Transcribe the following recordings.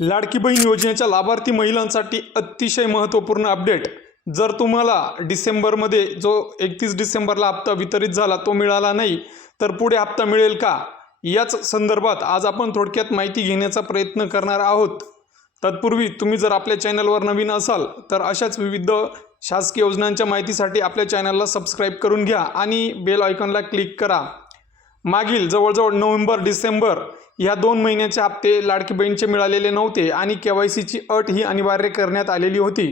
लाडकी बहीण योजनेच्या लाभार्थी महिलांसाठी अतिशय महत्त्वपूर्ण अपडेट। जर तुम्हाला डिसेंबरमध्ये जो 31 डिसेंबरला हप्ता वितरित झाला तो मिळाला नाही तर पुढे हप्ता मिळेल का, याच संदर्भात आज आपण थोडक्यात माहिती घेण्याचा प्रयत्न करणार आहोत। तत्पूर्वी तुम्ही जर आपल्या चॅनलवर नवीन असाल तर अशाच विविध शासकीय योजनांच्या माहितीसाठी आपल्या चॅनलला सबस्क्राइब करून घ्या आणि बेल आयकॉनला क्लिक करा। मागील जवळजवळ नोव्हेंबर डिसेंबर या 2 महिन्याचे हप्ते लाडकी बहीणचे मिळालेले नव्हते आणि केवायसीची अट ही अनिवार्य करण्यात आलेली होती।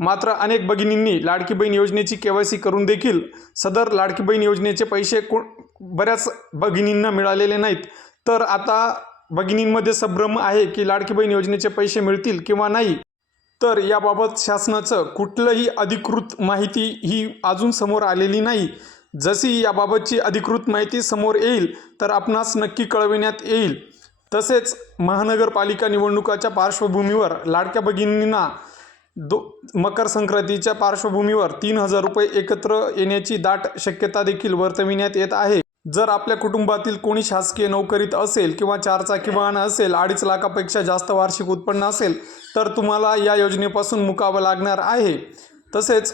मात्र अनेक भगिनींनी लाडकी बहीण योजनेची केवायसी करून देखील सदर लाडकी बहीण योजनेचे पैसे बऱ्याच भगिनींना मिळालेले नाहीत। तर आता भगिनींमध्ये संभ्रम आहे की लाडकी बहीण योजनेचे पैसे मिळतील किंवा नाही। तर याबाबत शासनाचं कुठलंही अधिकृत माहिती ही अजून समोर आलेली नाही। जशी याबाबतची अधिकृत माहिती समोर येईल तर आपणास नक्की कळविण्यात येईल। तसेच महानगरपालिका निवडणुकाच्या पार्श्वभूमीवर लाडक्या भगिनींना मकर संक्रांतीच्या पार्श्वभूमीवर 3000 रुपये एकत्र येण्याची दाट शक्यता देखील वर्तविण्यात येत आहे। जर आपल्या कुटुंबातील कोणी शासकीय नोकरीत असेल किंवा 4 चाकी वाहन असेल, 2.5 लाखापेक्षा जास्त वार्षिक उत्पन्न असेल तर तुम्हाला या योजनेपासून मुकावं लागणार आहे। तसेच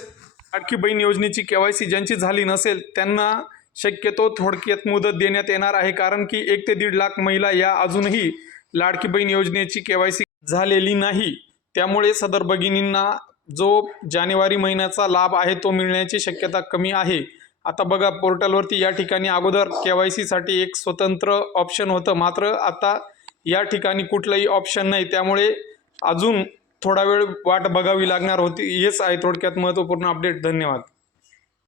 लाडकी बहीण योजनेची केवायसी ज्यांची झाली नसेल त्यांना शक्यतो थोडक्यात मुदत देण्यात येणार आहे, कारण की 1 ते 1.5 लाख महिला या अजूनही लाडकी बहीण योजनेची केवायसी झालेली नाही। त्यामुळे सदर भगिनींना जो जानेवारी महिन्याचा लाभ आहे तो मिळण्याची शक्यता कमी आहे। आता बघा, पोर्टलवरती या ठिकाणी अगोदर केवायसीसाठी एक स्वतंत्र ऑप्शन होतं, मात्र आता या ठिकाणी कुठलंही ऑप्शन नाही। त्यामुळे अजून थोडा वेळ वाट बघावी लागणार होती। हेच आहे थोडक्यात महत्त्वपूर्ण अपडेट। धन्यवाद।